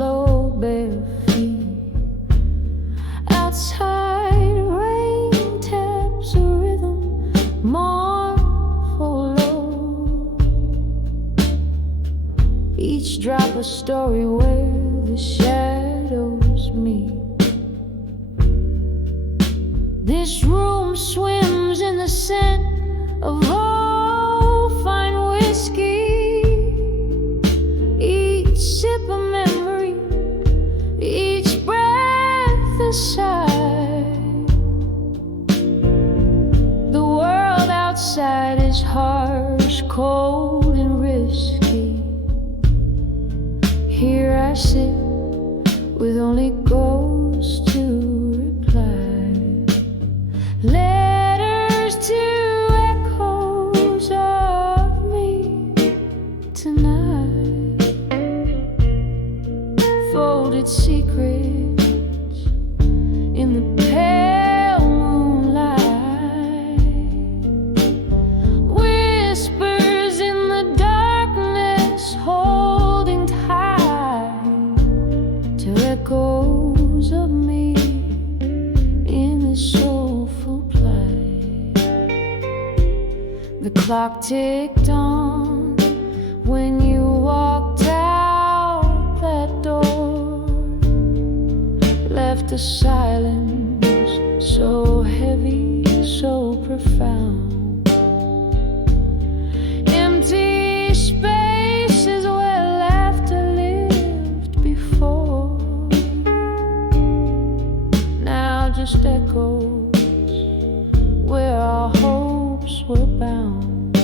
slow bare feet. Outside, rain taps a rhythm, mournful low. Each drop a story where the shadows meet. This room swims in the scent of old fine whiskey. Each sip a memory, each breath a sigh. The world outside is harsh, cold and risky. Here I sit with only ghosts to reply. Letters to echoes of me tonight. Folded secrets in the pale moonlight. Whispers in the darkness, holding tight to echoes of me in this soulful play. The clock ticked on when you walked out that door. Left a silence so heavy, so profound. Empty spaces where laughter lived before. Now just echoes where our hopes were bound.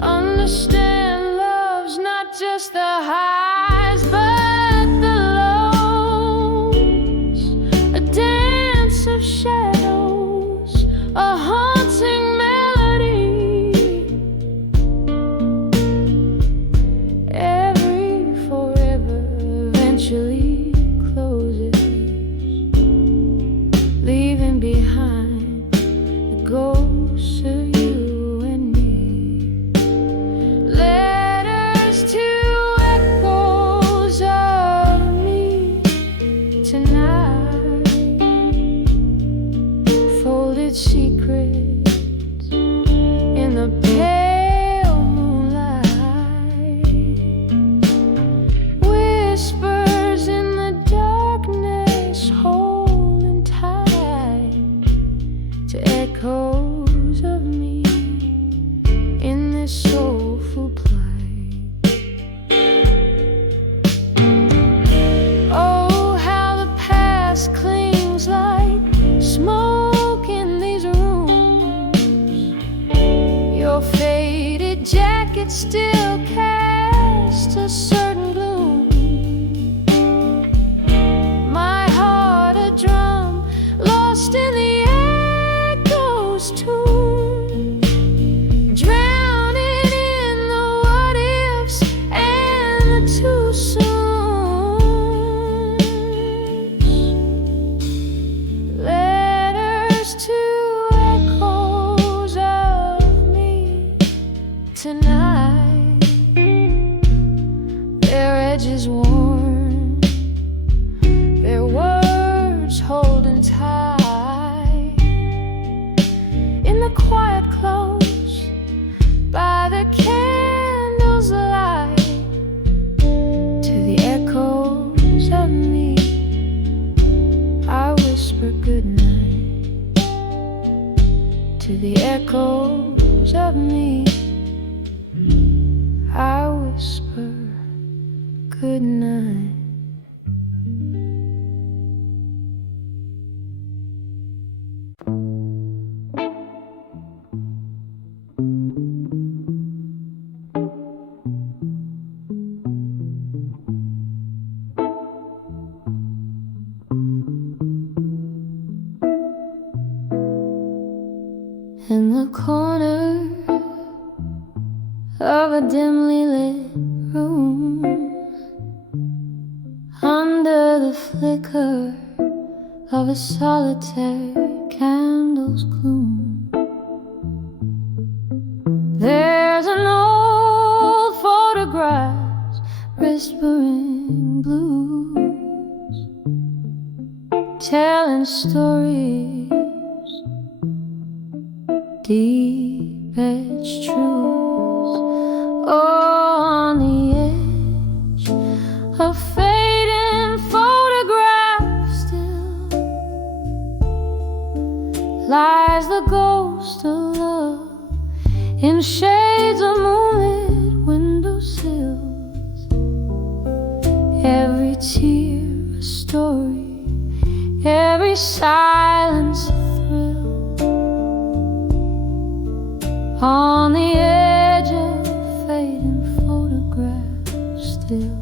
Understand love's not just the highs but the lows. A dance of shadows, a haunting melody. Every forever eventually closes, leaving behind the ghosts of you and me. Letters to echoes of me tonight. Folded secrets in the pale moonlight. Whispers in the darkness, holding tight to echoes of me in this soulful play. Oh, how the past clings like smoke in these rooms. Your faded jacket still casts a certain gloom. My heart a drum, lost in the echoes tune, drowning in the what ifs and the too soon. Letters to echoes of me tonight. Their edges worn, their words holding tight in the quiet close by the candles light. To the echoes of me I whisper goodnight. To the echoes of me I whisper goodnight. In the corner of a dimly lit room, under the flicker of a solitary candle's gloom, there's an old photograph whispering blues, telling stories, deep-edged truths. On the edge of fading photographs still lies the ghost of love in shades of moonlit windowsills. Every tear a story, every silence a thrill. On the edge of fading photographs still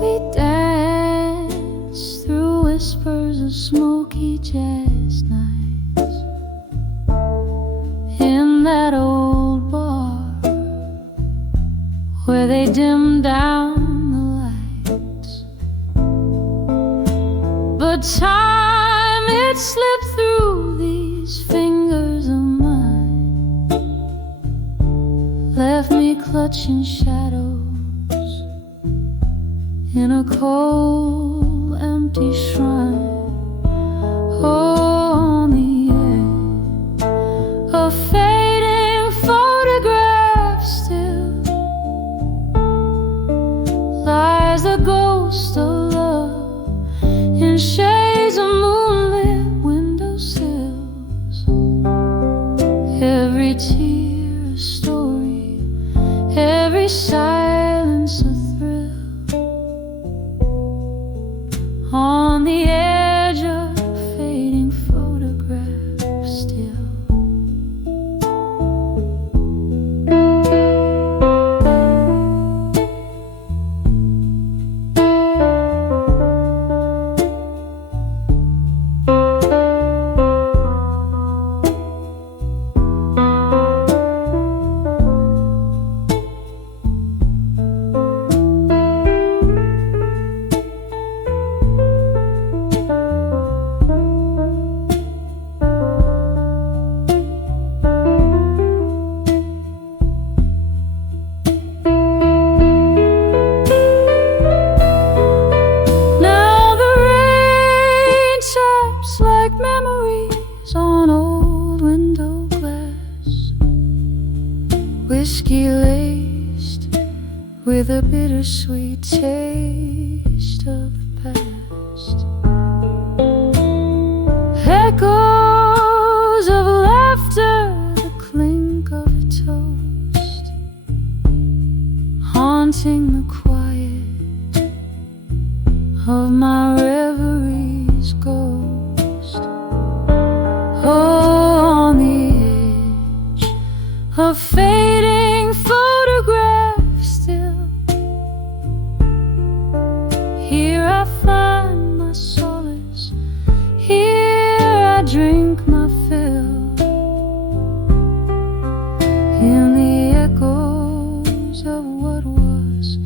we dance through whispers of smoky jazz nights in that old bar where they dim down the lights. But time, it slipped through these fingers of mine, left me clutching shadows in a cold, empty shrine. On the edge of fading photographs still lies the ghost of love in shades of moonlit windowsills. Every tear a story, every silence a thrill. On the edge of fading photographs still. Whiskey laced with a bittersweet taste of the past. Echoes of laughter, the clink of a toast, haunting the quiet of my reverie's ghost. On the edge of fading photographs still, here I find my solace, here I drink my fill, in the echoes of what was,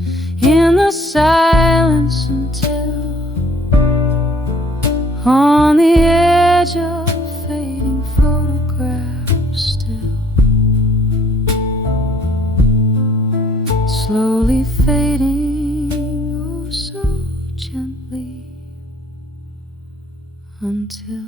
in the silence until, on the edge of fading photographs still, slowly fading, oh so gently, until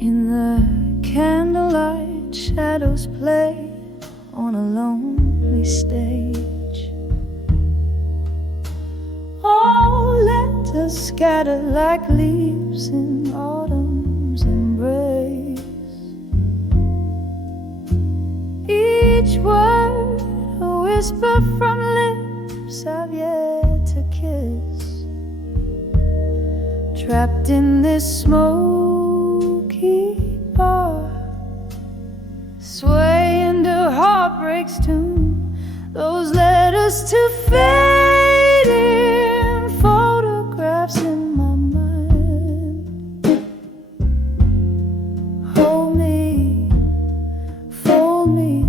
in the candlelight, shadows play on a lonely stage. All letters scatter like leaves in autumn's embrace. Each word a whisper from lips I've yet to kiss, trapped in this smoky bar, swaying to heartbreak's tune, letters to fading photographs in my mind. Hold me, fold me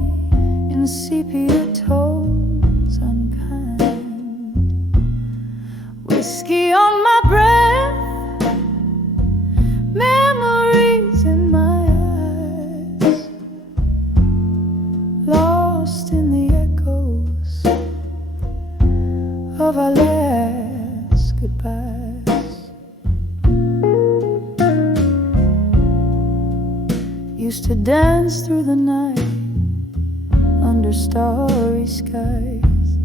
in sepia tones unkind. Whiskey on my breath, memories in my eyes, lost in the echoes of our last goodbyes. Used to dance through the night under starry skies.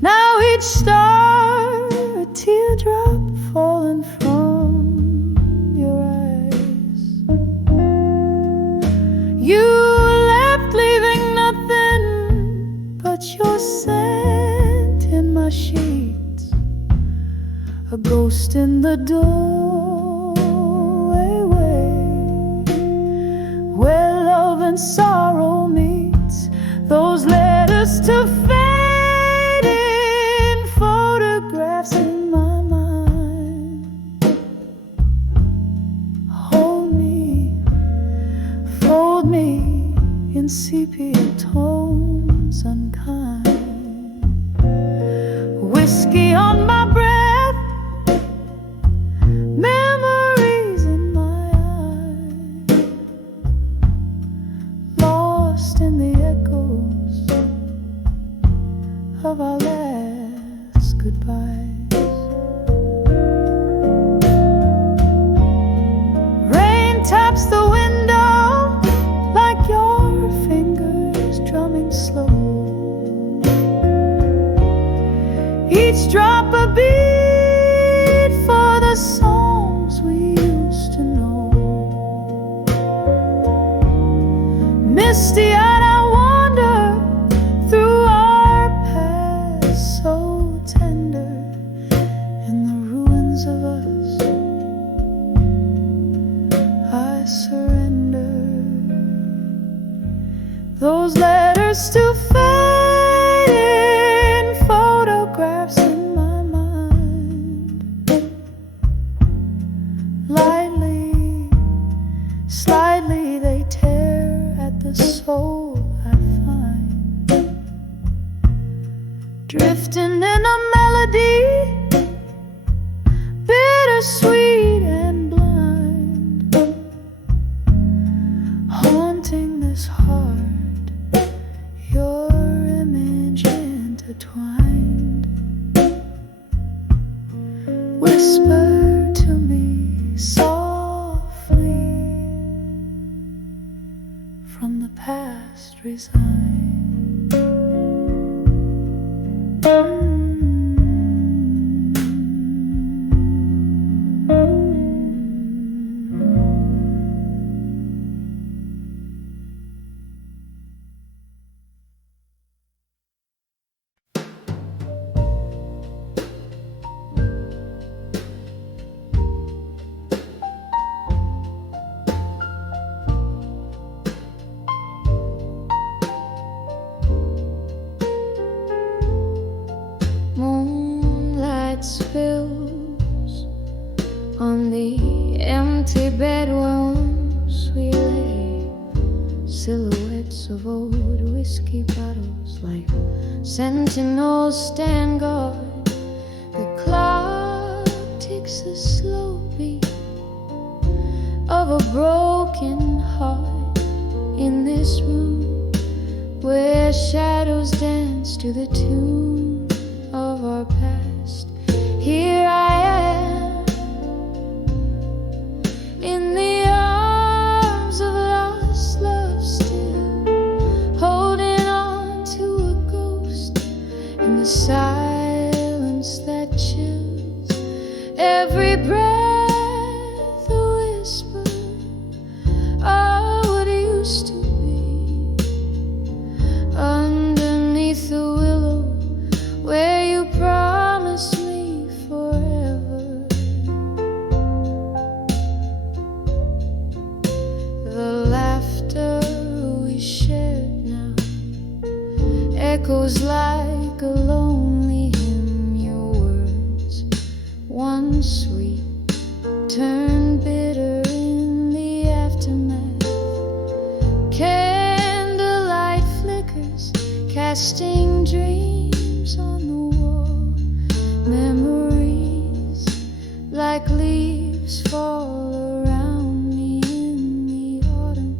Now each star a teardrop falling from your eyes. You left leaving nothing but your scent in my sheets, a ghost in the doorway where love and sorrow meets. Those letters to fading photographs in my mind. Hold me, fold me in sepia tones unkind. Whiskey on my breath, memories in my eyes, lost in the echoes of our last goodbyes. Rain taps the window like your fingers drumming slow. Each drop a beat for the songs we used to know. Misty-eyed I wander through our past, so tender, in the ruins of us I surrender. Those letters to fading photographs in my mind. Lightly, slightly they tear at the soul I find. Drifting in a melody, bittersweet and blind, haunting this heart, your image intertwined. Whisper to me softly, from the past resigned. Moonlight spills on the empty bedrooms we lay, silhouettes of old whiskey bottles like sentinels stand guard. The clock ticks a slow beat of a broken heart in this room where shadows dance to the tune of our past. Here I am in the arms of lost love, still holding on to a ghost in the silence that chills every breath, a whisper of what used to be underneath the willow where you promised me forever. The laughter we shared now echoes like a lonely hymn. Your words, once sweet, turn bitter in the aftermath. Candlelight flickers, casting dreams on the wall. Memories like leaves fall around me in the autumn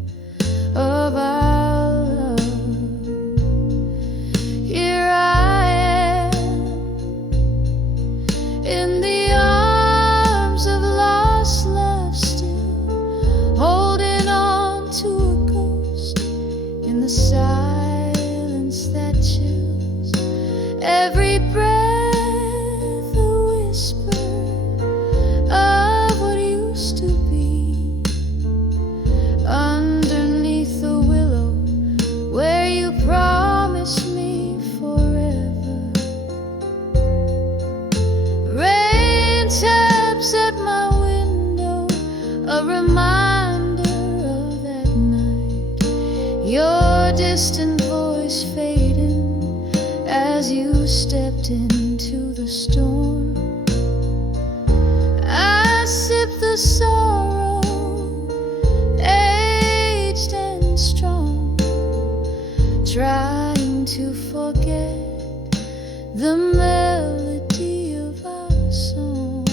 of our love. Here I am in the arms of lost love, still holding on to a ghost in the silence that chills every breath. Your distant voice fading as you stepped into the storm. I sip the sorrow, aged and strong, trying to forget the melody of our song.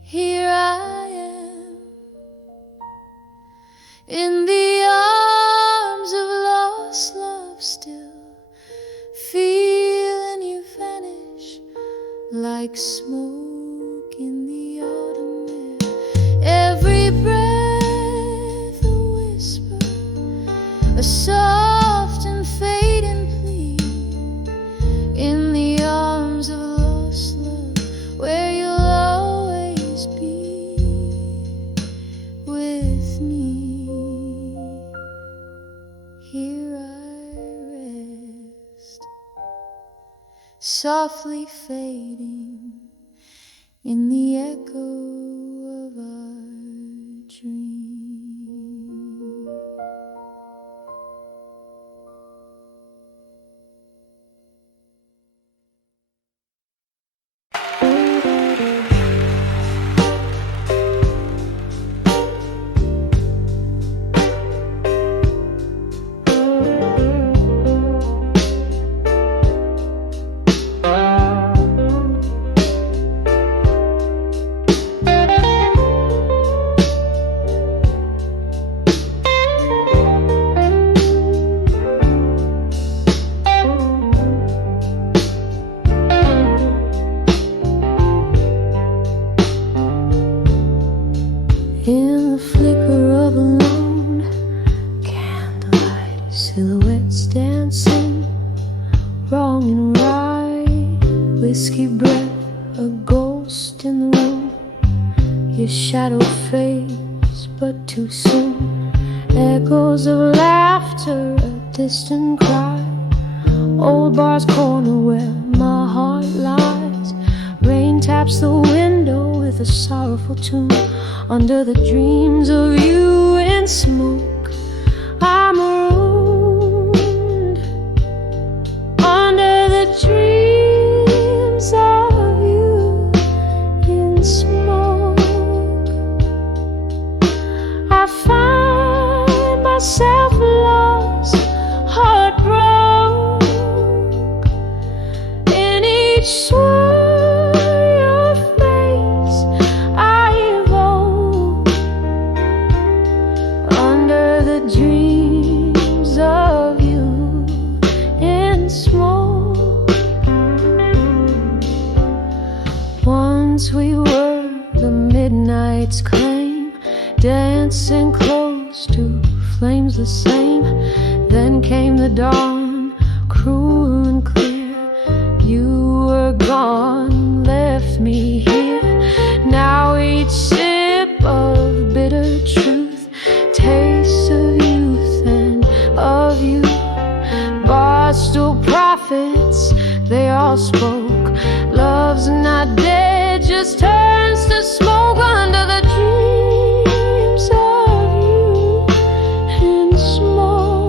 Here I am in the arms of lost love, still feeling you vanish like smoke in the autumn air. Every breath a whisper, a soft and fading plea, in the arms of lost love, where you'll always be with me. Here I rest, softly fading in the echo of our dream. In the flicker of a lone candlelight, silhouettes dancing wrong and right. Whiskey breath, a ghost in the room. Your shadow fades, but too soon. Echoes of laughter, a distant cry. Old bar's corner where my heart lies. Rain taps the window with a sorrowful tune. Under the dreams of you in smoke, I'm marooned. Under the dreams of you in smoke, I find myself lost, heart broke. In each swoon dreams of you in smoke. Once we were the midnight's claim, dancing close to flames the same. Then came the dawn, cruel and clear. You were gone, left me here. Now each sip of bitter truth, taste of youth and of you. Barstool prophets, they all spoke. Love's not dead, just turns to smoke. Under the dreams of you in smoke.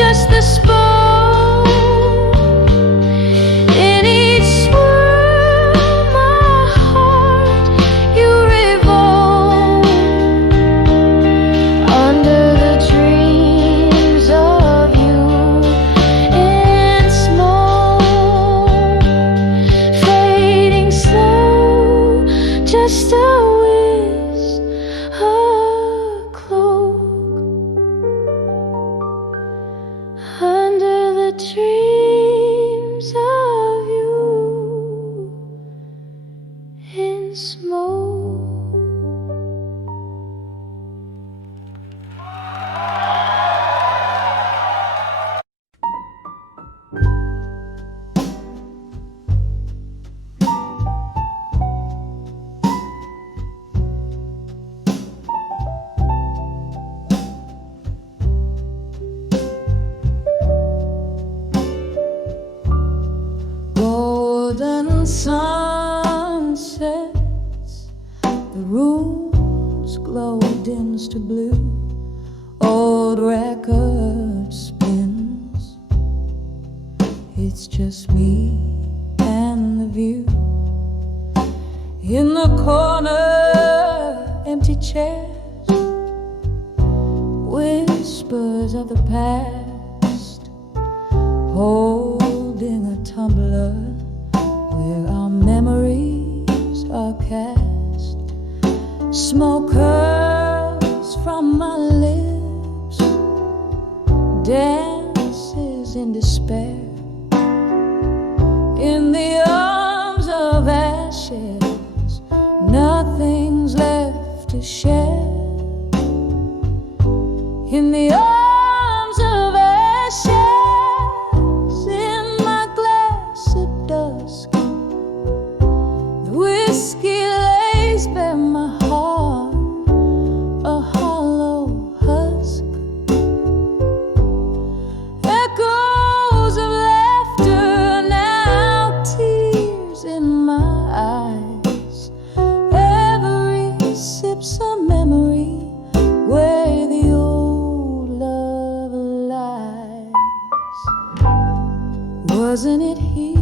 just the spark. In each swirl, my heart you revolve under the dreams of you in smoke, fading slow, just a whisk, a cloak under the dreams of you in smoke. Golden sunsets, the room's glow dims to blue. Old record spins. It's just me and the view. In the corner, empty chairs, whispers of the past, holding a tumbler where our memories are cast. Smoke curls from my lips, dances in despair. In the arms of ashes, nothing's left to share. In the arms of ashes, in my glass at dusk, the whiskey lays bare my heart, a hollow husk. Echoes of laughter, now tears in my eyes. Every sip's a memory where the old love lies. Wasn't it here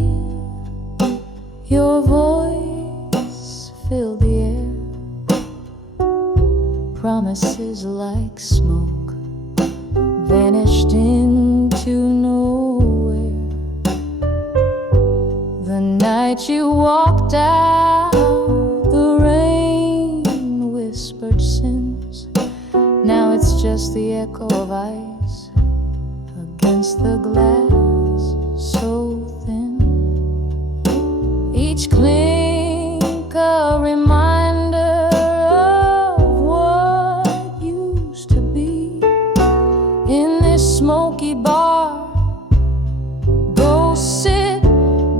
your voice filled the air? Promises like smoke vanished into nowhere. The night you walked out, the rain whispered sins. Now it's just the echo of ice against the glass so thin. Each clink a reminder of what used to be. In this smoky bar, go sit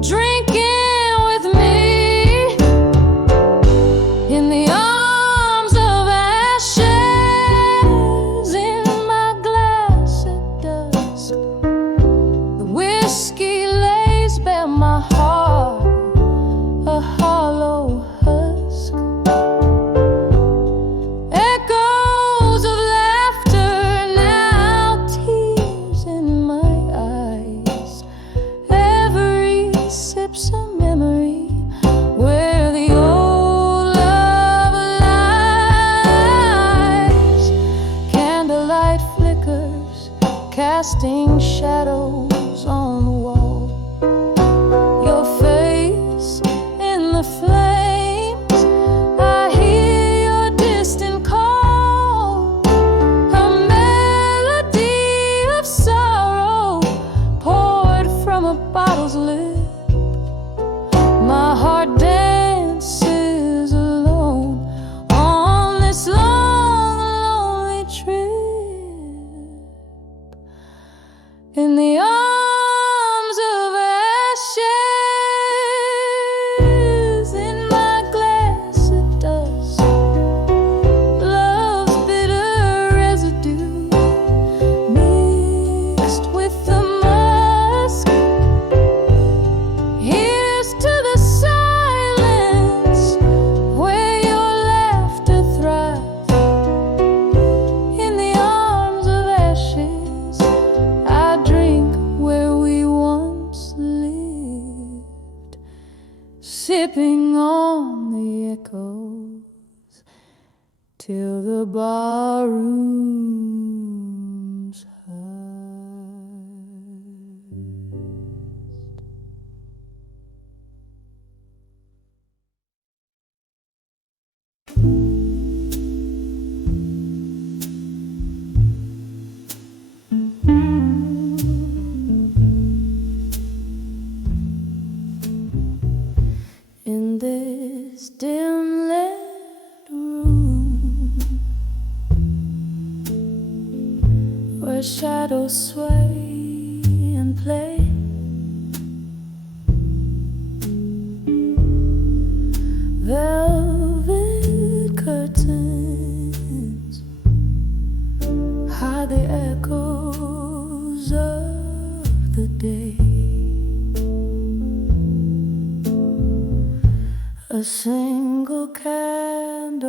drinking with me. In the arms of ashes, in my glass at dusk, the whiskey lays bare my heart, a hollow husk. Echoes of laughter, now tears in my eyes. Every sip's a memory where the old love lies. Candlelight flickers, casting shadows on the wall. Your face in the flames, I hear your distant call. A melody of sorrow poured from a bottle's lid. My heart dances alone on this long, lonely trip. In the arms of ashes, in my glass at dusk, love's bitter residue mixed with the musk. Here's to the silence where your laughter thrives. In the arms of ashes, I sipping on the echoes till the barroom's in this dim lit room where shadows sway and play, velvet curtains hide the echoes of the day. A single candle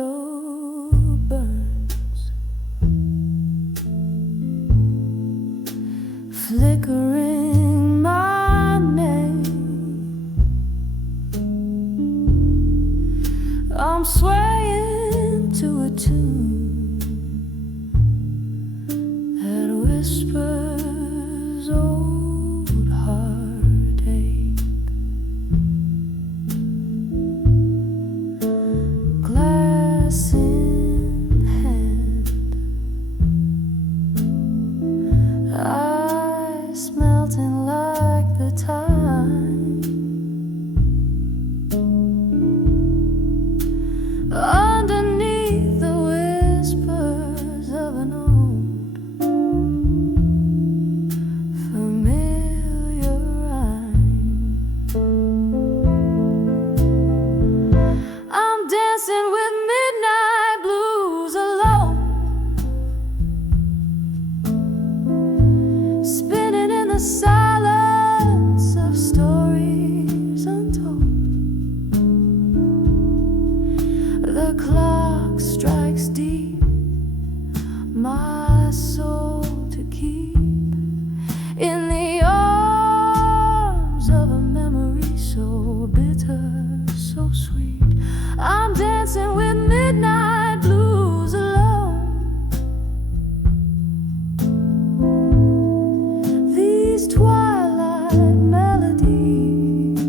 burns, flickering my name. I'm swaying to a tune that whispers old heartache. Glass in hand, ice melting like the time, underneath the whispers of an old familiar rhyme. I'm dancing with midnight blues alone, spinning in the silence of stories untold. The clock strikes deep, my soul to keep in the arms of a memory so bitter, so sweet. I'm dancing with midnight blues alone. These twilight melodies,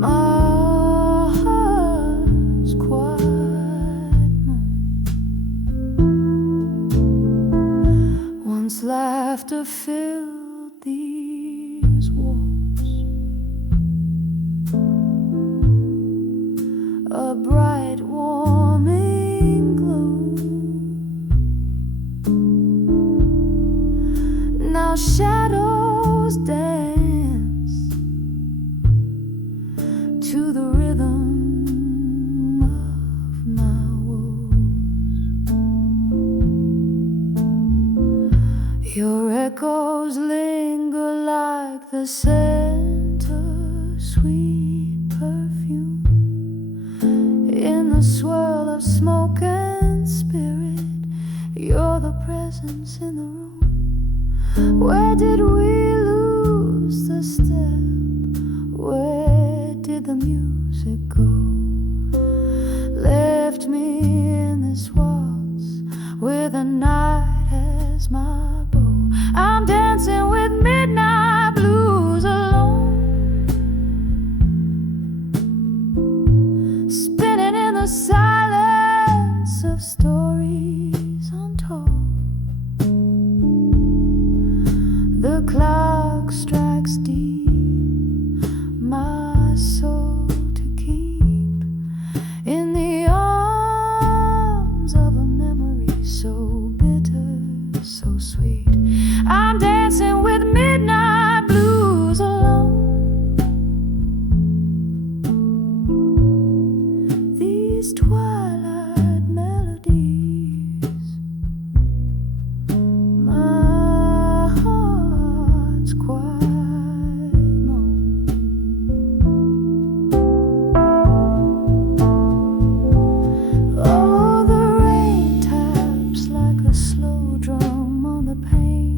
my heart's quiet moan. Once laughter filled these walls, a bright warming glow. Now shadows dance to the rhythm of my woes. Your echoes linger like the scent of sweet perfume in the swirl of smoke and spirit. You're the presence in the room. Where did we lose the step? Where did the music go? Left me in this waltz with the night as my bow. I'm dancing with midnight blues alone, spinning in the silence of stories untold. The clock strikes deep, my soul to keep in the arms of a memory so bitter, so sweet. I'm dancing with midnight blues alone. These twilight melodies, my heart's quiet moan. Oh, the rain taps like a slow drum on the pane.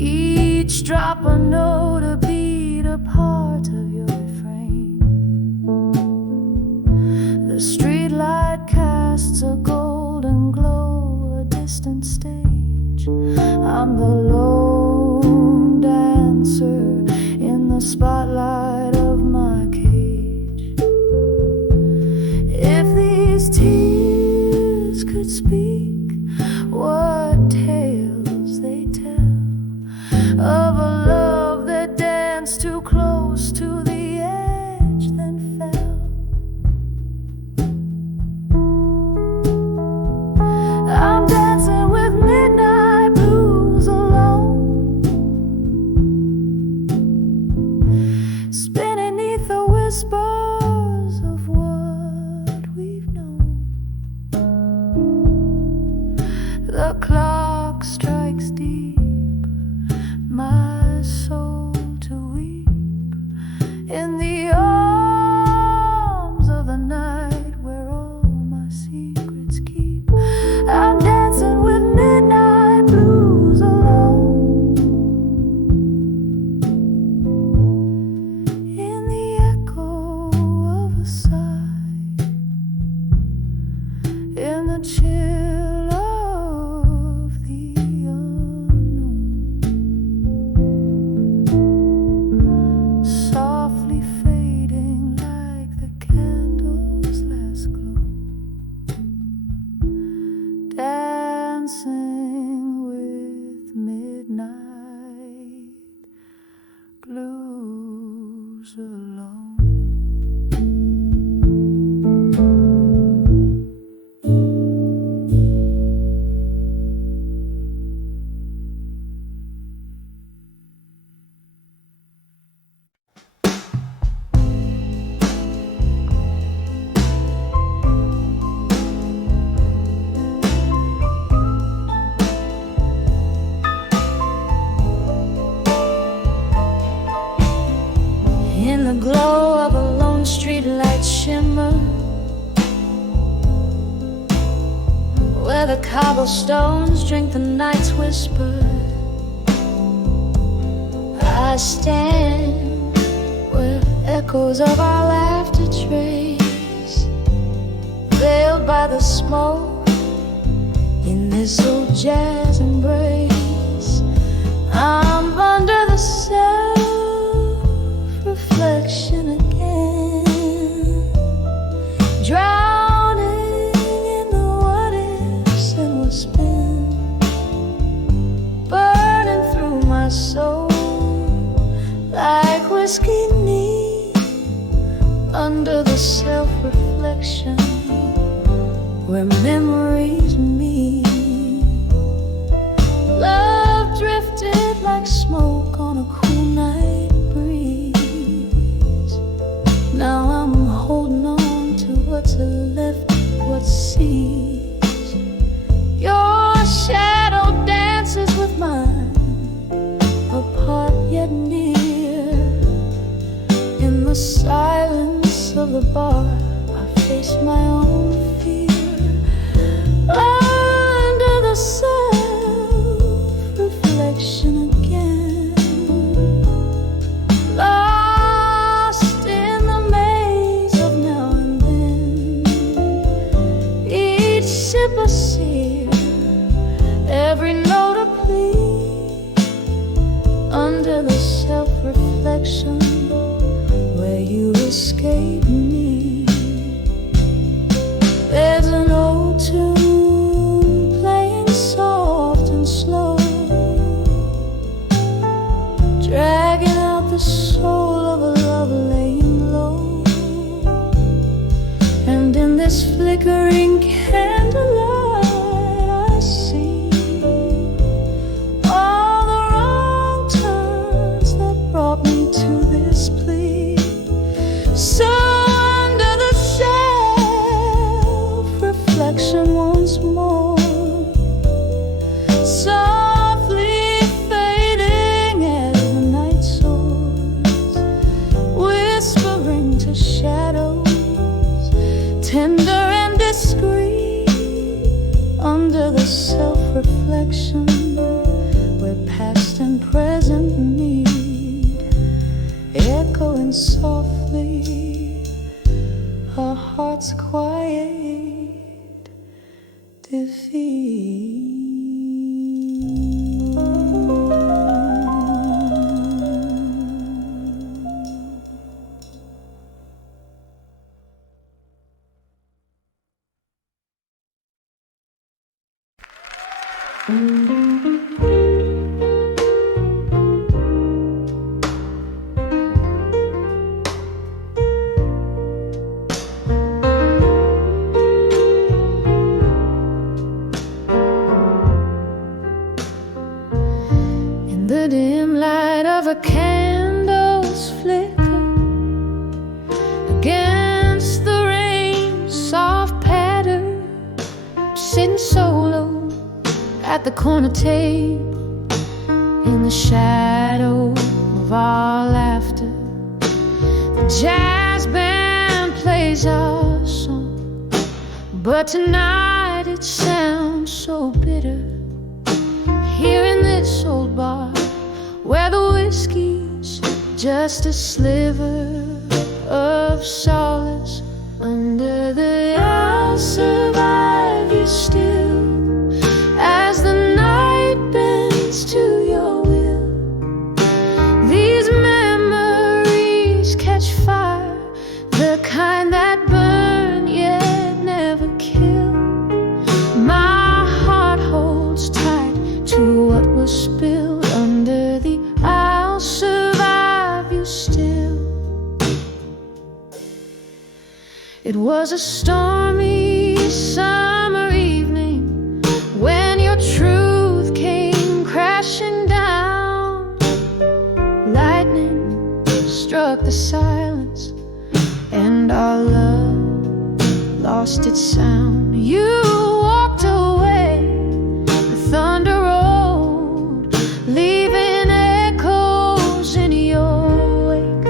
Each drop a note, a beat, a a part of your refrain. The streetlight casts a golden glow, a distant stage. I'm the lone dancer in the spotlight of my cage. If these tears could speak, what tales they tell of a love that danced too close to the edge, then fell. I'm dancing with midnight blues alone, spinning neath the whispers of what we've known. The clock strikes deep, my soul to weep in the arms of the night where all my secrets keep. I'm dancing with midnight blues alone, in the echo of a sigh, in the chill of the unknown, softly fading like the candle's last glow, dancing with midnight blues alone. In the glow of a lone streetlight shimmer, where the cobblestones drink the night's whisper, I stand where echoes of our laughter trace, veiled by the smoke in this old jazz embrace. I'm under the self-reflection again, drowning in the what-ifs and what's been, burning through my soul like whiskey neat, under the self-reflection where memories meet. Love drifted like smoke on a cool night breeze. Now I'm holding on to what's left, what sees. Your shadow dances with mine, apart yet near. In the silence of the bar, I face my own fear. Under the self-reflection again, The dim light of a candle's flicker against the rain's soft patter. Sitting solo at the corner table in the shadow of our laughter. The jazz band plays our song, but tonight it sounds so bitter. Here in this old bar where the whiskey's just a sliver of solace. Under the I'll survive you still, as the night bends to your will. These memories catch fire, the kind that burn yet never kill. My heart holds tight to what was spilled. Under the I'll survive you still. It was a stormy summer evening when your truth came crashing down. Lightning struck the silence and our love lost its sound. You walked away, the thunder rolled, leaving echoes in your wake.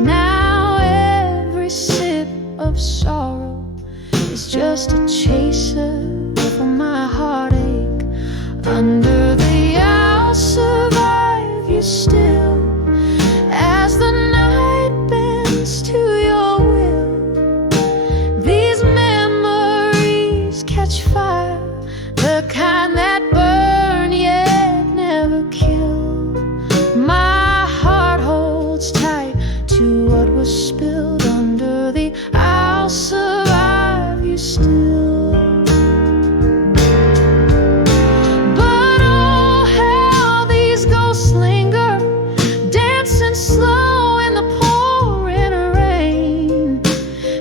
Now every sip of sorrow is just a chaser for my heartache. Under the I'll survive you still, as the night bends to your will. These memories catch fire, the kind that burn yet never kill. My heart holds tight to what was spilled. Under the I'll survive you still. But oh, how these ghosts linger, dancing slow in the pouring rain.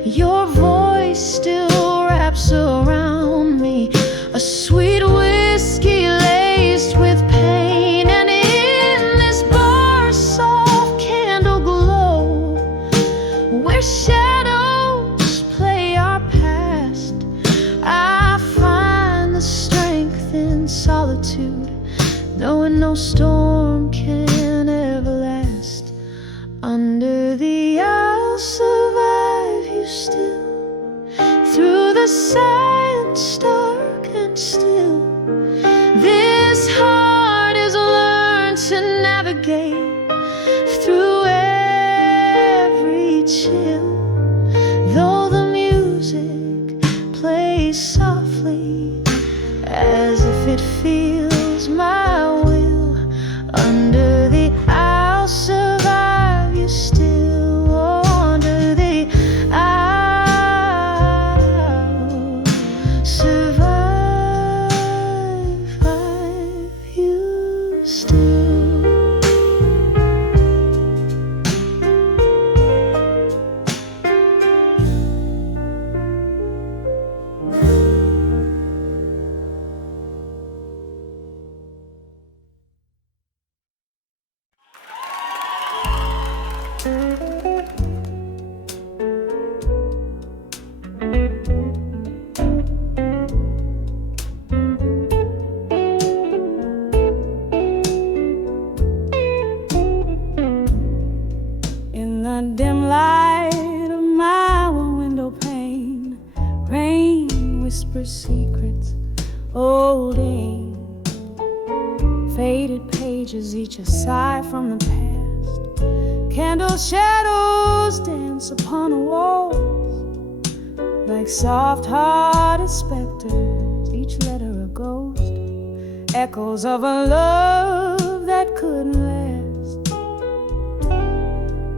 Your voice still wraps around me, a sweet whiskey laced with pain. And in this bar's soft candle glow, where shadows play our past, I find the strength in solitude, knowing no storm can ever last. Under the I'll survive you still, through the silence dark and still. This heart has learned to navigate through every chill. Though the music plays softly as if it feels my will. Under the I'll survive you still. Oh, under the I'll survive you still. In the dim light of my window pane, rain whispers secrets, old ink, faded pages, each a sigh from the past. Candle shadows dance upon the walls like soft-hearted specters, each letter a ghost, echoes of a love that couldn't last.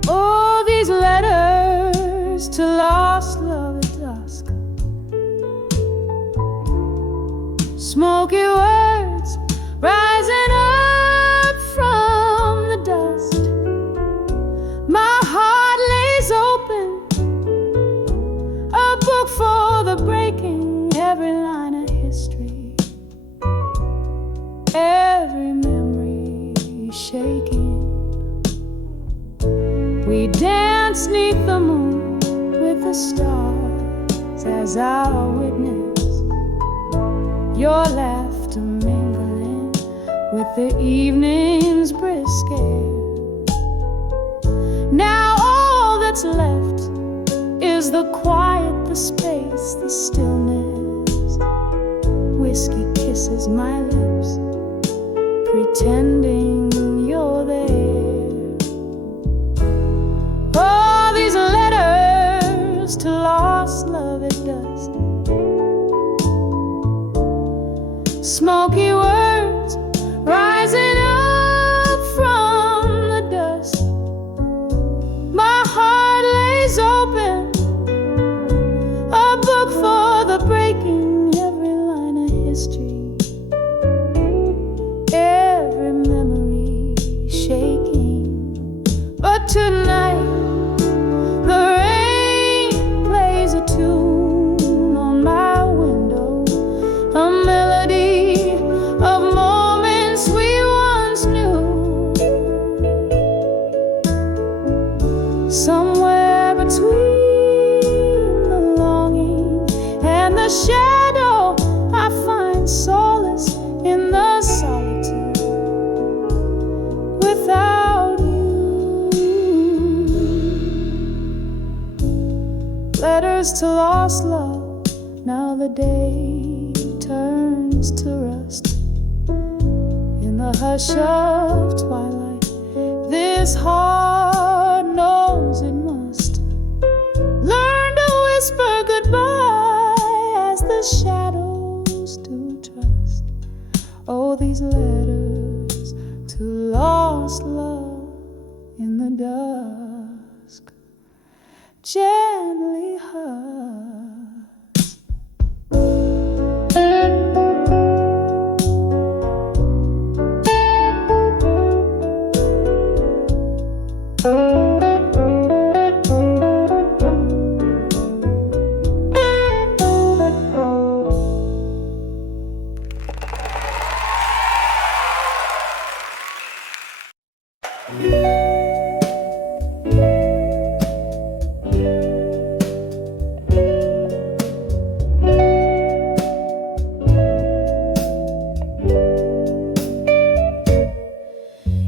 Oh, these letters to lost love at dusk, smoky words rising up from the dust. My heart lays open, a book for the breaking, every line a history, every memory shaking. We dance 'neath the moon with the stars as our witness, your laughter mingling with the evening's brisk air. Now all that's left is the quiet, the space, the stillness. Whiskey kisses my lips, pretending you're there. Oh, these letters to lost love at dusk, smoky words rising up from the dust. My heart lays open, a book for the breaking, every line a history, every memory shaking. But tonight the rain plays a tune on my window, a melody of moments we once knew. Somewhere between the longing and the shadow, I find solace in the solitude without you. Letters to lost love, now the day turns to rust. In the hush of twilight, this heart knows it must learn to whisper goodbye as the shadows do trust. Oh, these letters to lost love in the dusk, gently hush.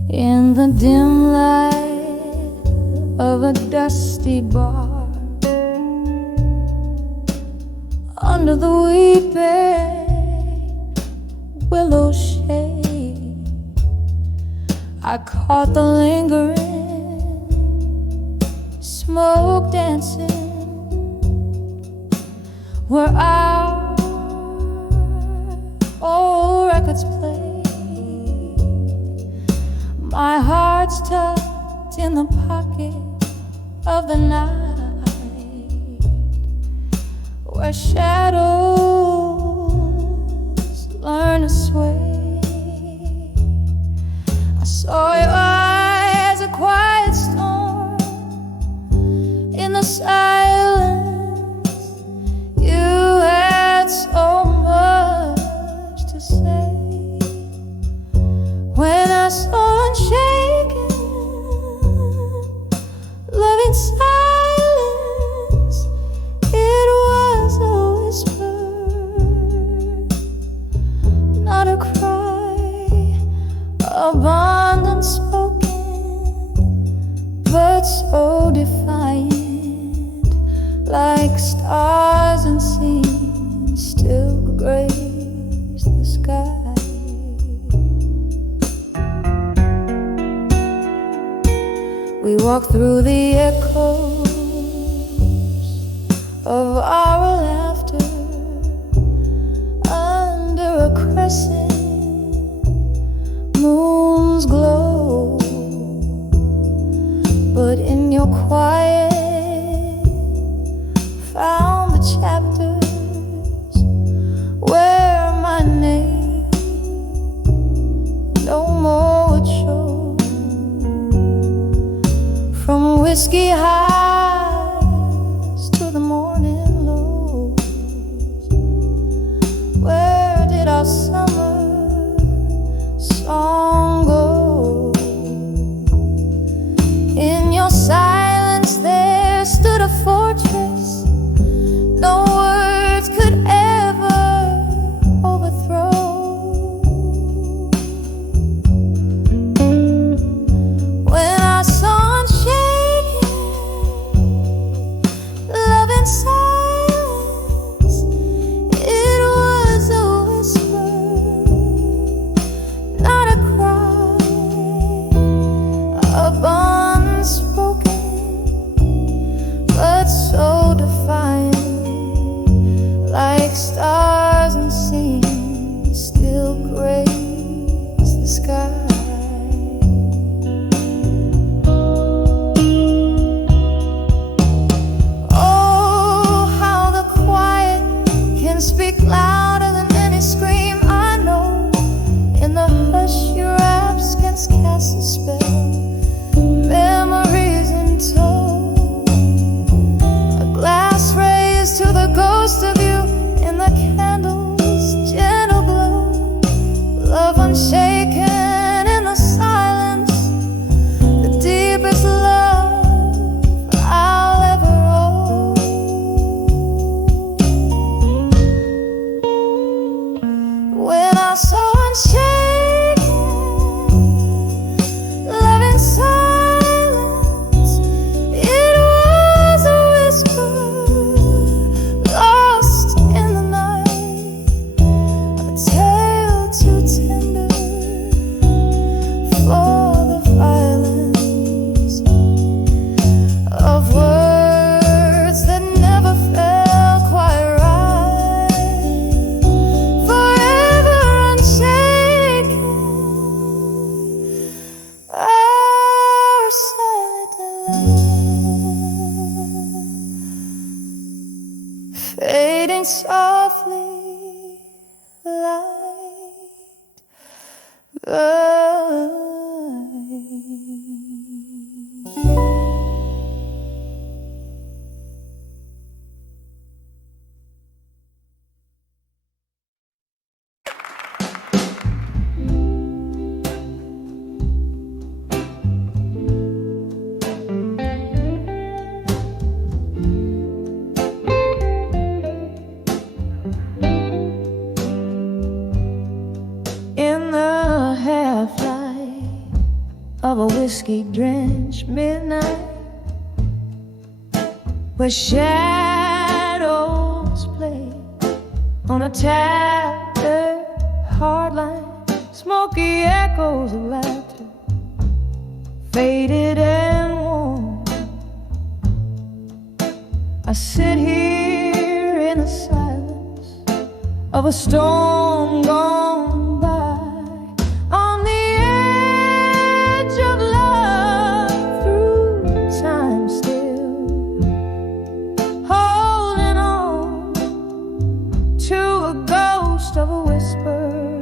In the dim light of a dusty bar, under the weeping willow shade, I caught the lingering smoke dancing where our old records play. My heart's tucked in the pocket of the night, where shadows learn to sway. I saw your eyes, a quiet storm in the silence. You had so much to say. When I saw unshaken, loving silence, it was a whisper, not a cry, abundant spoken, but so defiant, like stars and scenes still grace the sky. We walk through the echoes of our laughter under a crescent moon's glow. But in your quiet, found the chapters where my name no more would show. From whiskey highs to the morning lows, where did our summer song go? firefly of a whiskey-drenched midnight, where shadows play on a tattered hardline, smoky echoes of laughter, faded and warm. I sit here in the silence of a storm gone by, on the edge of love through time still, holding on to a ghost of a whisper.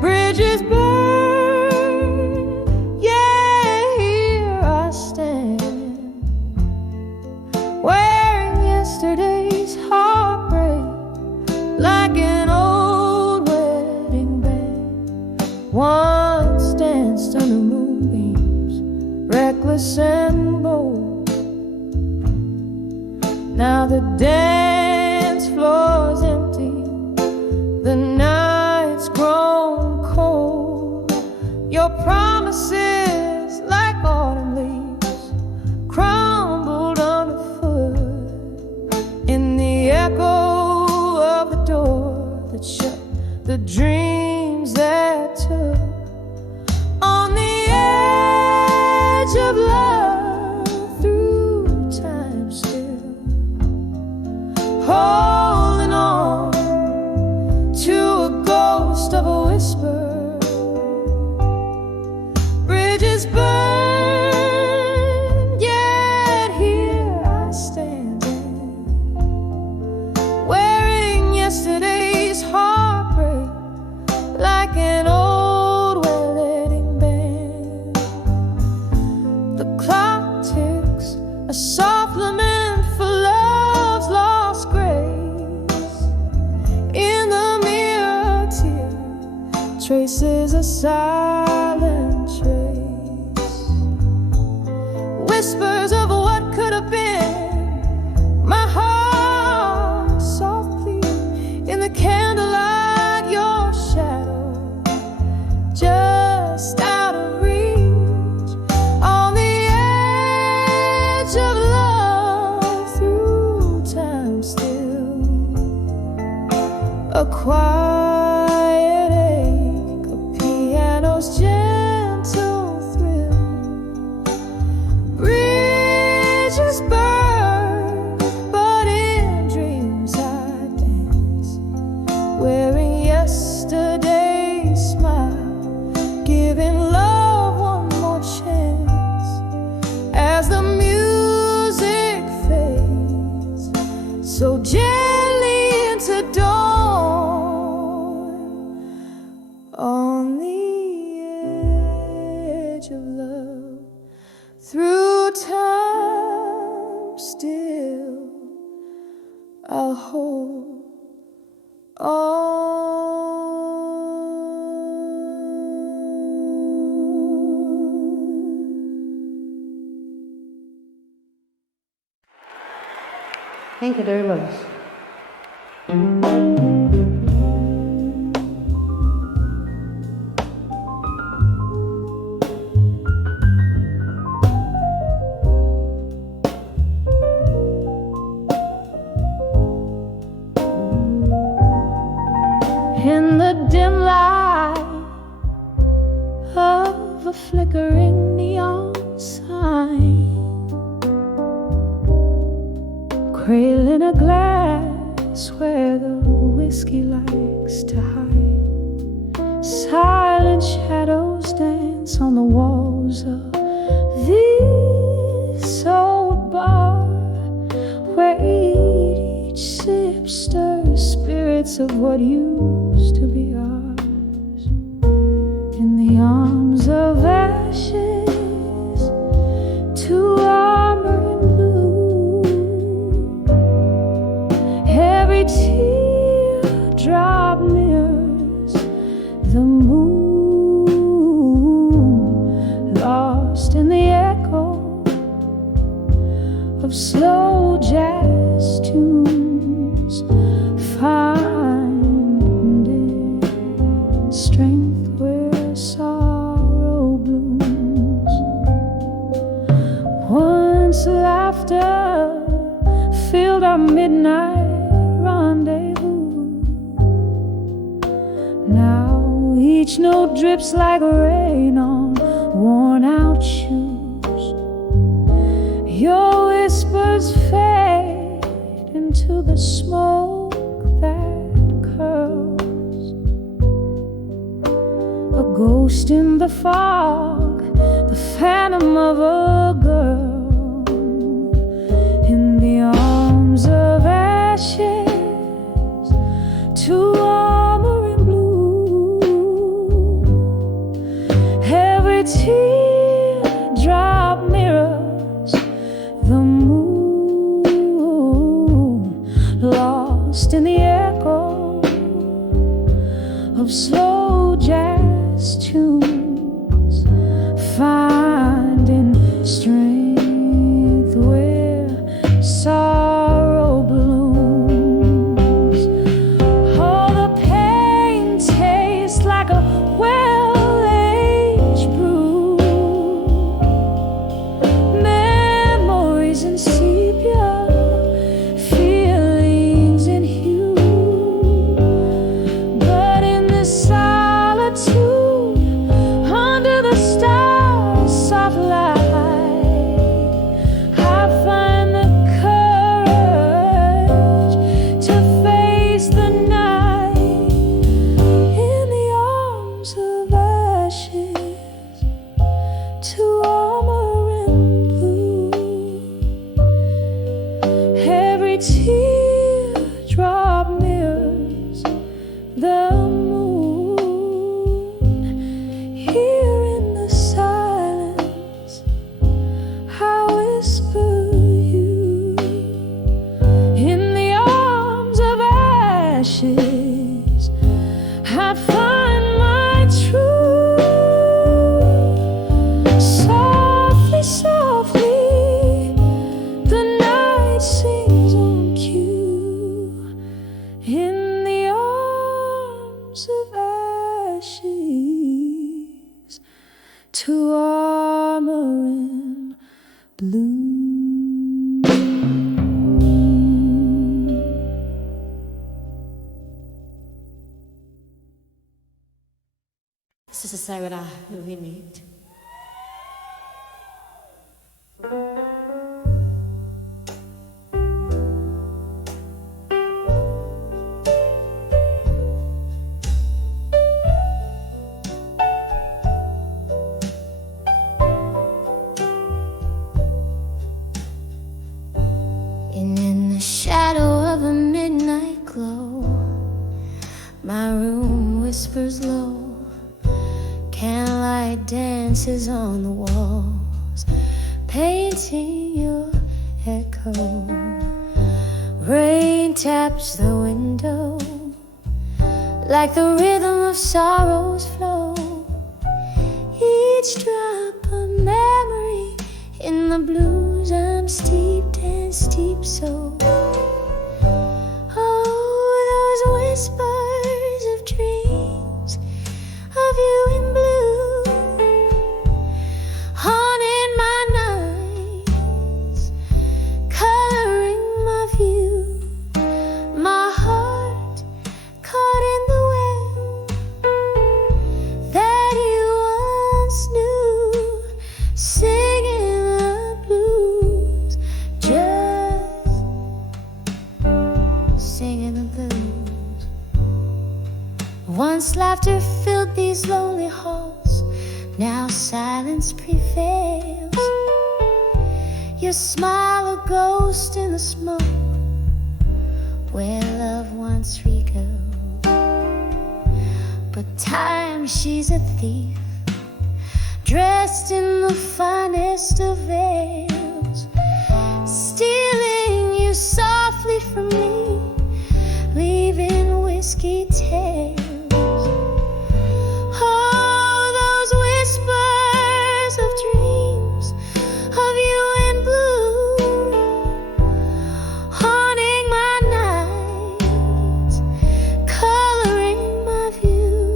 Bridges burn, yeah, here I stand, wearing yesterday's heartbreak like an old wedding band. Once danced under moonbeams, reckless and bold. Now the dance floor's empty, the night's grown cold. Your promises, like autumn leaves, crumbled underfoot in the echo of the door that shut, the dreams that took. On the edge of love through time still, holding on to a ghost of a whisper. Bridges burn, yet here I stand, wearing yesterday's heartbreak like an old wedding band. The clock ticks, a soft lament for love's lost grace. In the mirror, tear traces a silent trace, whispers of what could have been. My heart softly in the candlelight, your shadow just out of reach, on the edge of love through time still. A quiet ache, a piano's gentle thrill. Bridges burn, but in dreams I dance, wearing yesterday's smile, giving love one more chance. As the music fades so gently into dawn, on the edge of love through time still, I'll hold on. Thank you very much. In the dim light of a flickering neon sign, cradling a glass where the whiskey likes to hide. Silent shadows dance on the walls of this old bar, where each sip stirs spirits of what used to be ours. In the arms of ashes, to armor in blue, every teardrop mirrors the moon, lost in the echo of slow jazz tunes, finding strength where sorrow blooms. Once laughter filled our midnight rendezvous. Now each note drips like rain on worn out shoes. Your whispers fade into the smoke that curls. A ghost in the fog, the phantom of a girl in the arms of ashes, to armor in blue. Every teardrop mirrors the moon, lost in the echo of slow jazz tunes, finding strength where sorrow blooms. Oh, the pain tastes like a well-aged brew. Memories in sepia, feelings in hue. But in this solitude, under the stars' soft light, I find the courage to face the night in the arms of ashes, to armor in blue. Every teardrop mirrors the moon. Here in the silence, I whisper you. In the arms of ashes, I find my truth. Softly, softly, the night sings on cue. In the arms of ashes, to armor in blue. This is Sarah remade. And in the shadow of a midnight glow, my room whispers low. Candlelight dances on the walls, painting your echo. Rain taps the window like the rhythm of sorrow's flow. Each drop a memory in the blues. I'm steeped and steep so. Oh, those whispers of dreams of you in blue, haunting my nights, coloring my view. My heart caught in the web that you once knew, singing the blues, just singing the blues. Once laughter filled these lonely halls, now silence prevails. Your smile a ghost in the smoke where love once regoes. But time, she's a thief, dressed in the finest of veils, stealing you softly from me, leaving whiskey tales. Oh, those whispers of dreams of you in blue, haunting my nights, coloring my view.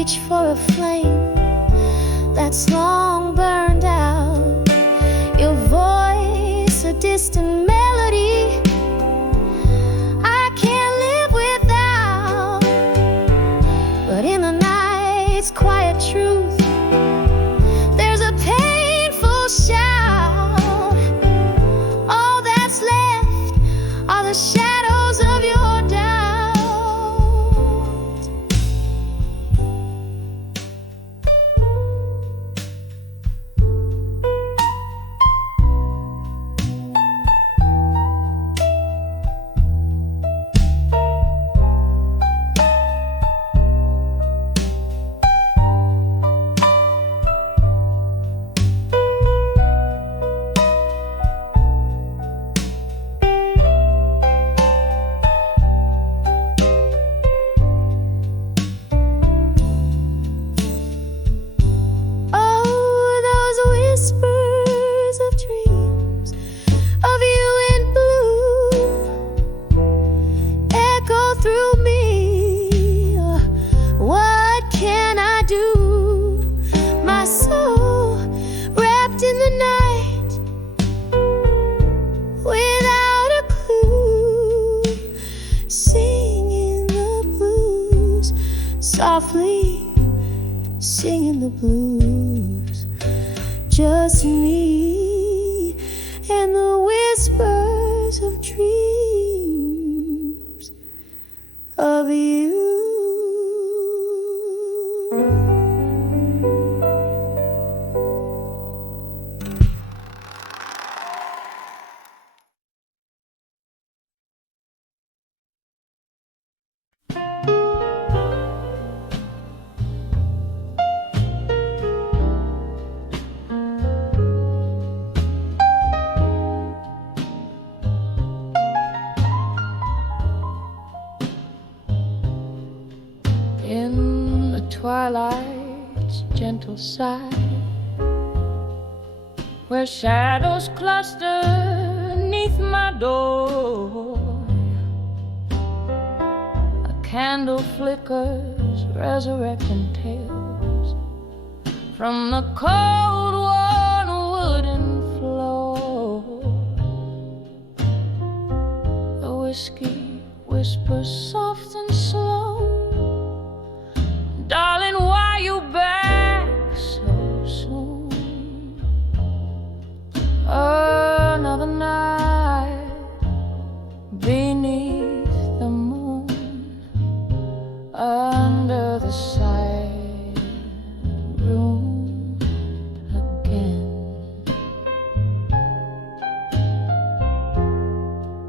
reach for a flame that's long burned out. Your voice, a distant melody I can't live without. But in the night's quiet truth, there's a painful shout. All that's left are the shadows of your doubt. Softly singing the blues, just me and the whispers of dreams of you. In the twilight's gentle sigh, where shadows cluster neath my door, a candle flickers, resurrecting tales from the cold, worn wooden floor. The whiskey whispers soft and slow, darling, why you back so soon? Another night beneath the moon, under the silent room again.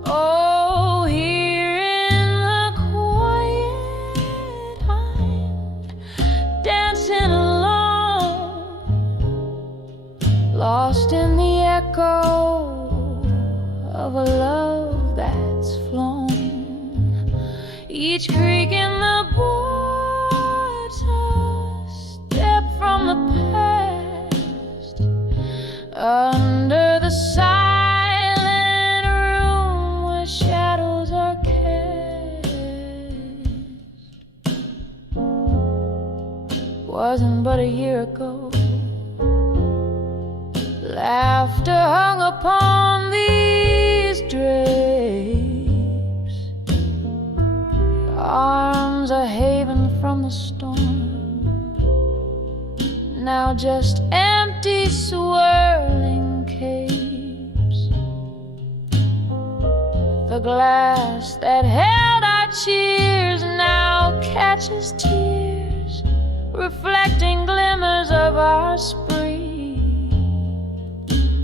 Oh, here in the quiet I'm dancing alone, lost in the echo of a love that's flown. Each creak in the boards, a step from the past, under the silent room where shadows are cast. Wasn't but a year ago, laughter hung upon these drapes, arms a haven from the storm, now just empty swirling capes. The glass that held our cheers now catches tears, reflecting glimmers of our spree.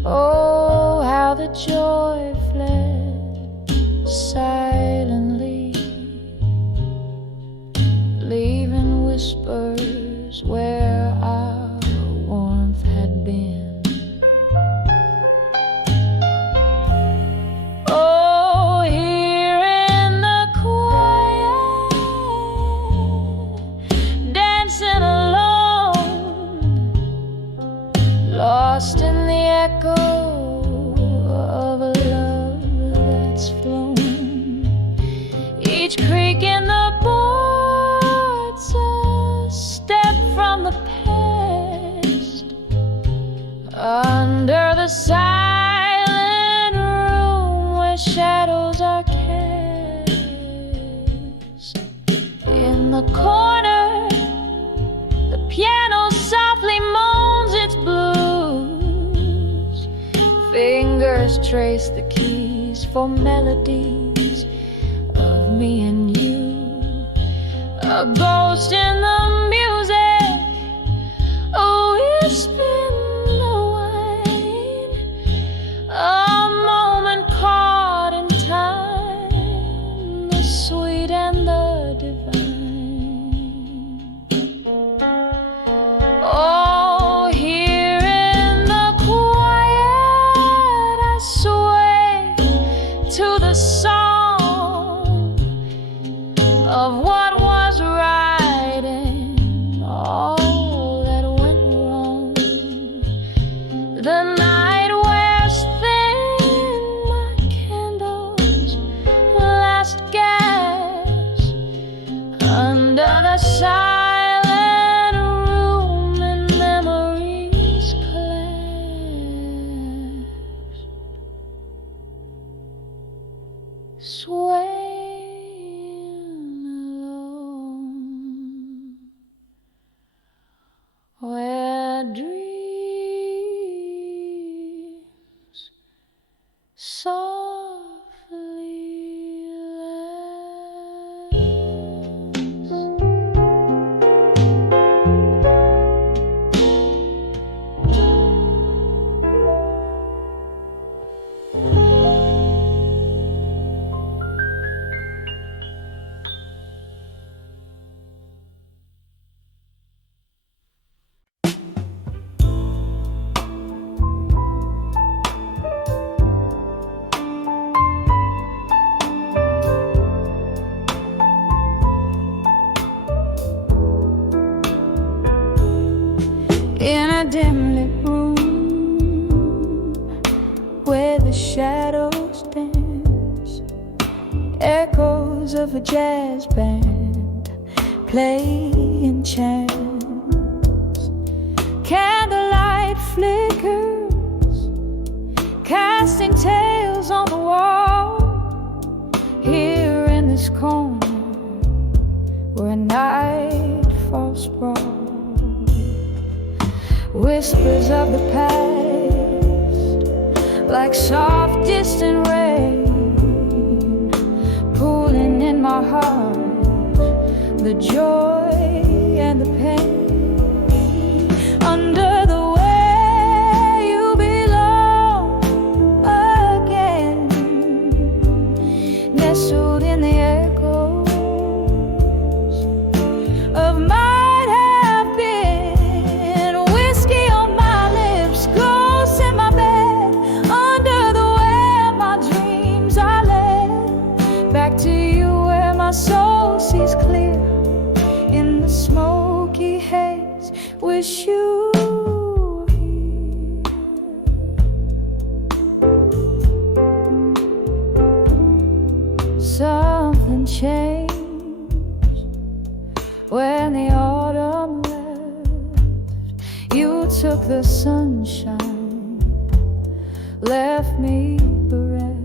Oh, how the joy fled silently, leaving whispers where our warmth had been. Oh, here in the quiet, dancing alone, lost in the echo of a love that's flown. Each creak in the boards, a the corner, the piano softly moans its blues. Fingers trace the keys for melodies of me and you. A ghost in the music, a wisp in the wine, a moment caught in time, the sweet and the divine. Oh, here in the quiet I sway to the song of what was right and all that went wrong. The night wears thin, my candles last gas under the silent room, and memories clash, swaying alone, where dreams softly in a dim lit room where the shadows dance, echoes of a jazz band playing chants. Candlelight flickers, casting tales on the wall. Here in this corner where night falls sprawl, whispers of the past, like soft distant rain, pulling in my heart the joy and the pain. Under the way you belong again, nestled in the echoes of my my soul sees clear in the smoky haze. Wish you were here. Something changed when the autumn left. You took the sunshine, left me bereft.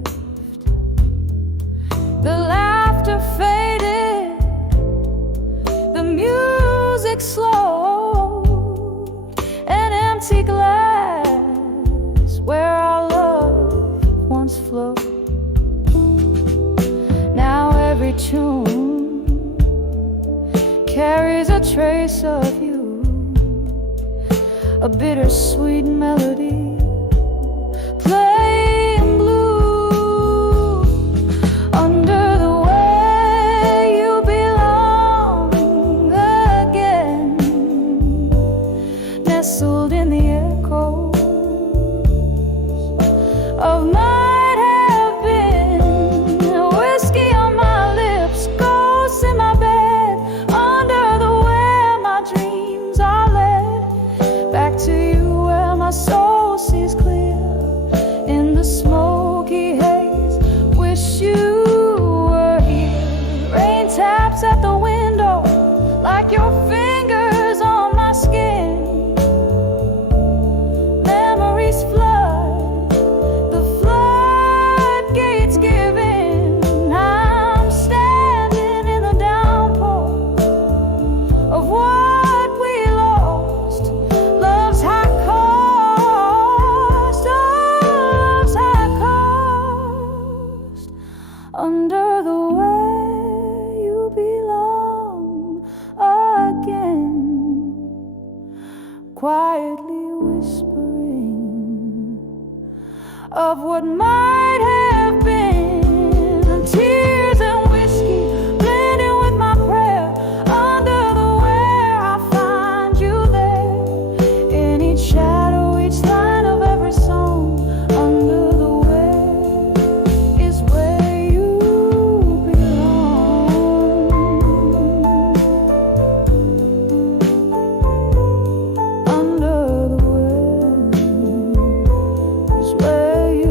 The laughter faded, the music slowed, an empty glass where our love once flowed. Now every tune carries a trace of you, a bittersweet melody playing blue. Under the way you belong again, nestled in the echoes of might have been. Whiskey on my lips, ghosts in my bed, under the way my dreams are led back to you where my soul sees clear in the smoky haze. Wish you were here. Rain taps at the window like your fingers on my skin. Memories flood, the floodgates give in. I'm standing in the downpour, quietly whispering of what might have been. Tears and whiskey blending with my prayer under the where I find you there in each shadow, each line of every song. Under the where is where you belong. Under the where is where you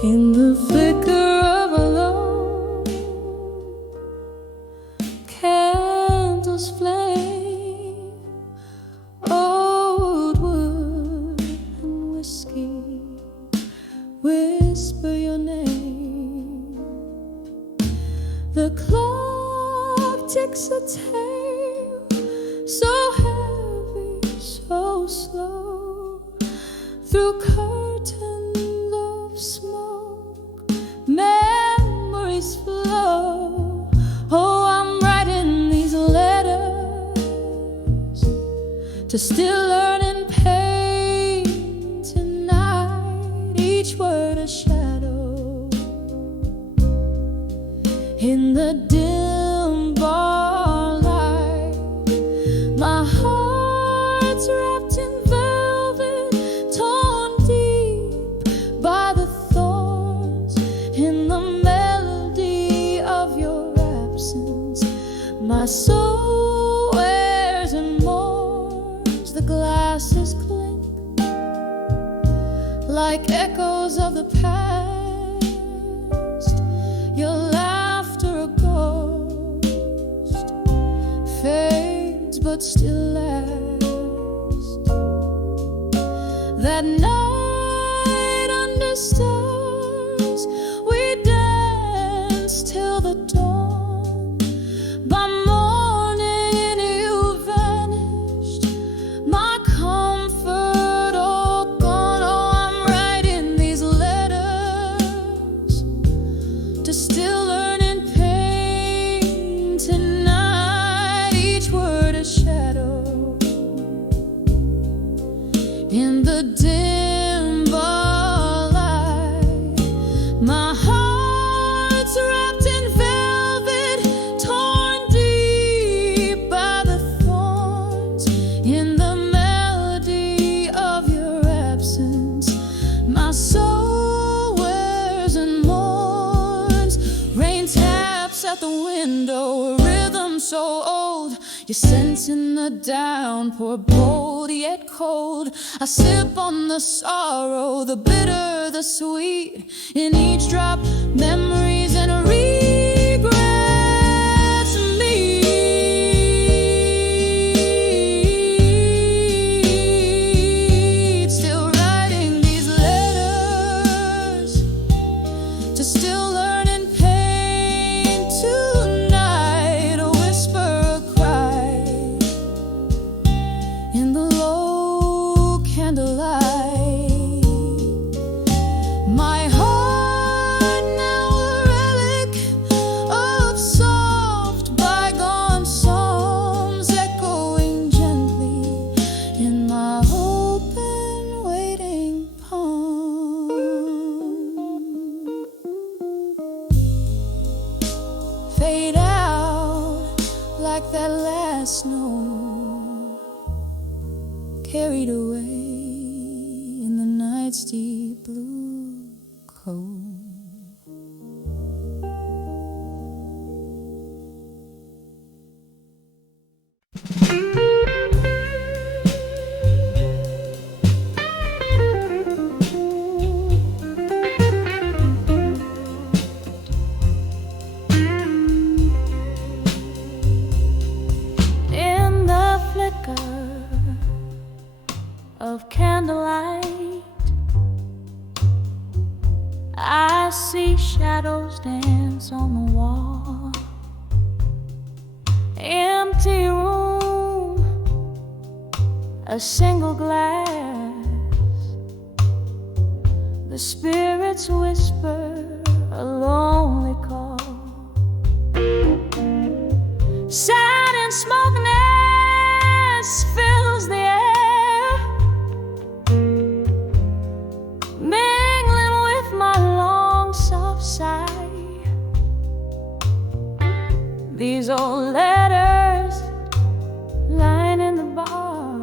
in the flicker of a lone candle's flame, old wood and whiskey whisper your name. The clock ticks a tale so heavy, so slow, through curtains of smoke, memories flow. Oh, I'm writing these letters to still learning pain tonight. Each word a shadow in the dim bar light. My heart's wrapped in velvet, torn deep by the thorns in the melody of your absence. My soul wears and mourns. The glasses clink like echoes of the past. Your laughter a ghost fades but still lasts. That night under stars we danced till the dawn. By morning you vanished, my comfort all gone. Oh, I'm writing these letters to still learning pain tonight. Each word a shadow in the dim bar light. My heart's wrapped in velvet, torn deep by the thorns in the melody of your absence. My soul wears and mourns. Rain taps at the window, a rhythm so old. You're sensing the downpour, bold yet cold. I sip on the sorrow, the bitter, the sweet. In each drop, memories and regrets meet. Still writing these letters to still learning pain tonight. A whisper, a cry in the low candlelight. My heart now a relic of soft bygone songs, echoing gently in my open waiting palm. Fade out like that last note, carried away in the night's deep blue cold. In the flicker of candlelight. I see shadows dance on the wall. Empty room, a single glass. The spirits whisper a lonely call. Sad and smokiness fills the air, mingling with my long soft sigh. These old letters lying in the bar,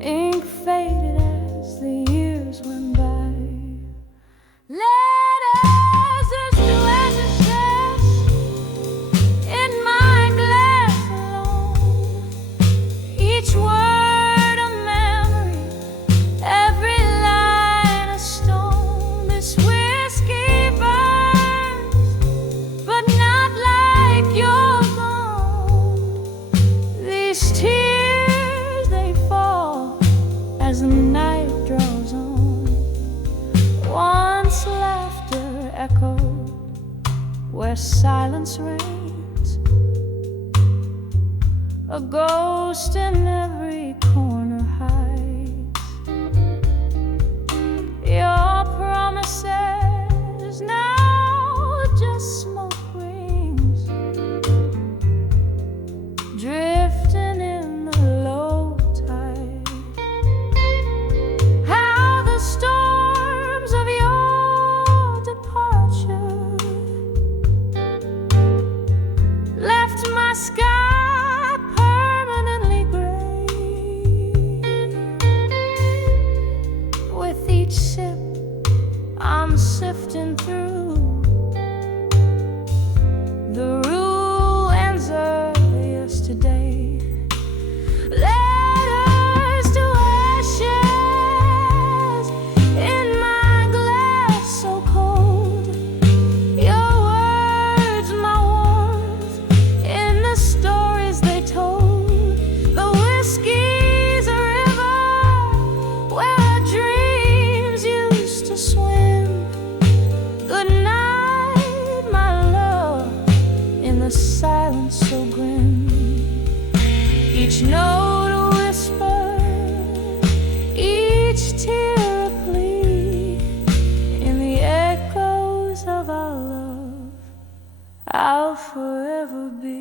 ink faded as the years went by. Letters to ashes in my glass alone. Each word a memory, every line a stone. This whiskey burns, but not like you're gone. These tears, they fall as the night draws on. Once laughter echoed where silence reigns, a ghost in every corner hides. Your promises now just smoke rings, drifting in the low tide. How the storms of your departure left my sky permanently gray. With each sip I'm sifting through the ruins of yesterday. Letters to ashes in my glass so cold. Your words, my warmth in the stories they told. The whiskey's a river where our dreams used to swim. Good night, my love, in the silence so grim. Each note a whisper, each tear a plea. In the echoes of our love, I'll forever be.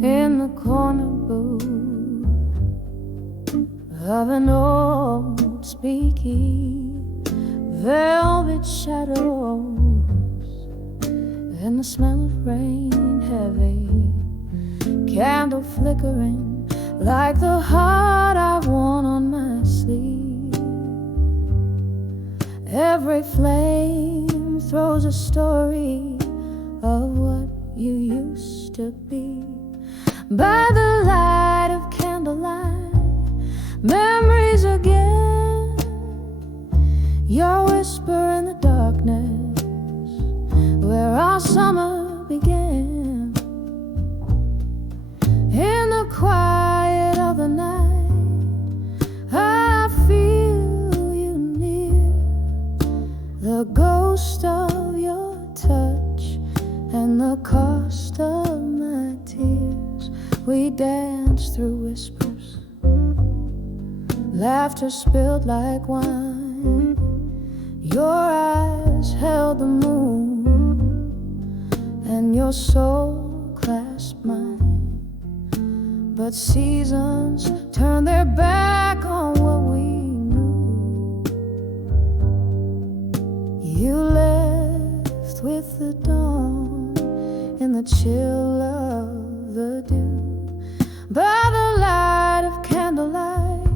In the corner booth of an old speakeasy, velvet shadows and the smell of rain heavy, candle flickering like the heart I've worn on my sleeve. Every flame throws a story of what you used to be. By the light of candlelight, memories again. Your whisper in the darkness, where our summer began. In the quiet of the night, I feel you near. The ghost of your touch and the cost of my tears. We danced through whispers, laughter spilled like wine. Your eyes held the moon, and your soul clasped mine. But seasons turned their back on what we knew. You left with the dawn in the the chill of the dew, by the light of candlelight,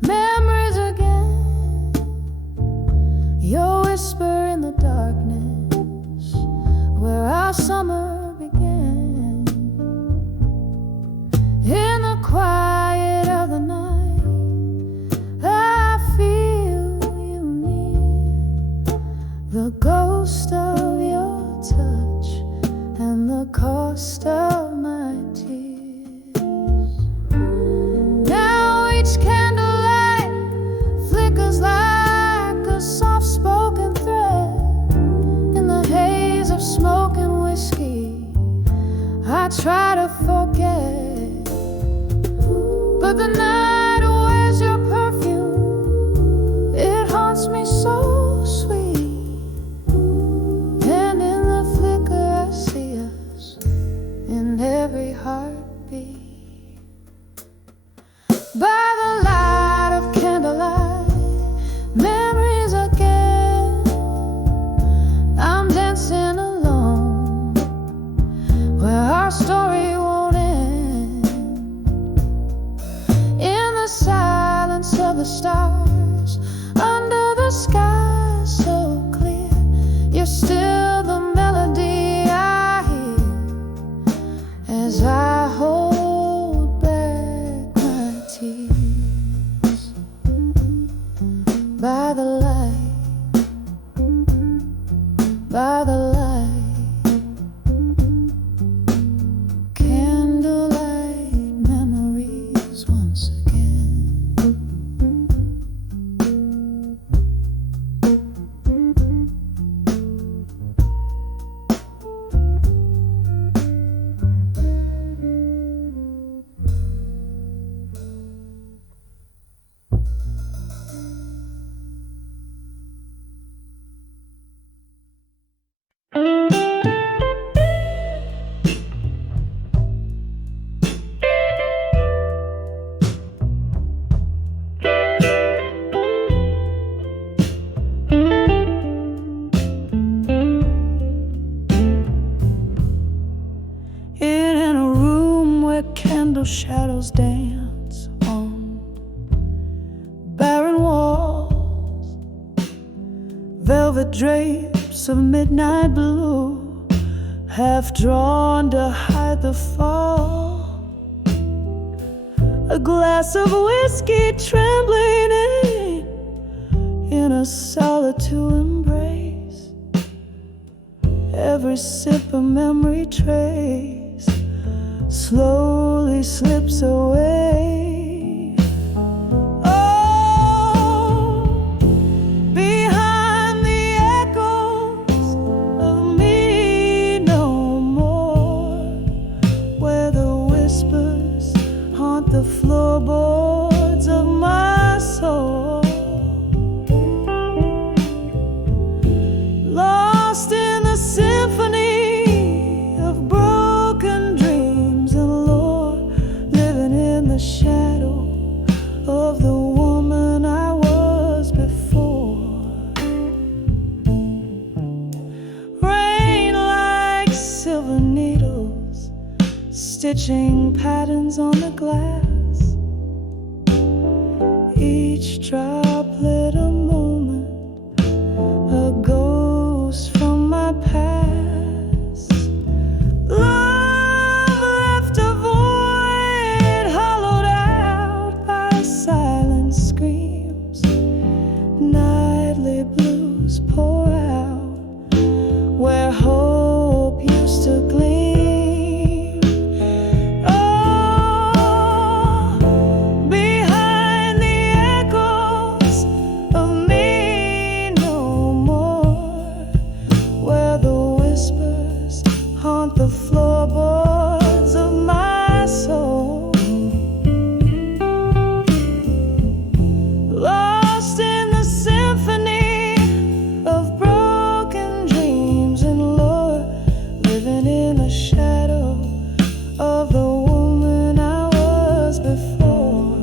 memories again. Your whisper in the darkness, where our summer began. In the quiet of the night, I feel you near, the ghost of your touch and the cost of my tears. Now each candlelight flickers like a soft-spoken thread in the haze of smoke and whiskey. I try to forget, but the night wears your perfume. It haunts me so sweet. Every heartbeat, by the light of candlelight, memories again. I'm dancing alone, where our story won't end. In the silence of the stars, under the sky so clear, you're still the melody I hear as I hold back my tears. By the light, by the light, candlelight memories once again. Shadows dance on barren walls, velvet drapes of midnight blue, half drawn to hide the fall. A glass of whiskey trembling in a solitude embrace, every sip a memory trace slowly slips away. Oh, behind the echoes of me no more, where the whispers haunt the floorboards of my soul. Lost in the symphony of broken dreams and lore, living in the shadow of the woman I was before. Rain like silver needles, stitching patterns on the glass, each droplet a moment, a ghost from my past. Love left a void hollowed out by silent screams. Nightly blues pour out where hope used to gleam. Oh, behind the echoes of me no more, where the whispers haunt the floorboards of my soul. Lost in the symphony of broken dreams and lore, living in the shadow of the woman I was before.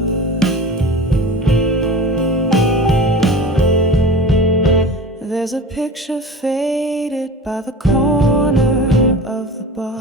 There's a picture faded by the corner of the bar.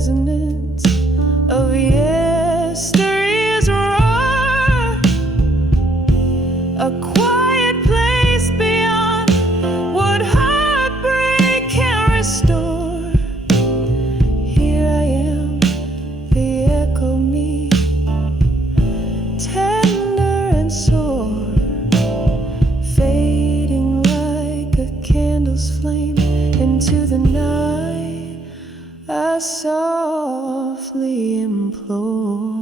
resonance of yesterday's roar, a quiet place beyond what heartbreak can restore. Here I am, the echo me, tender and sore, fading like a candle's flame into the night. I softly implore.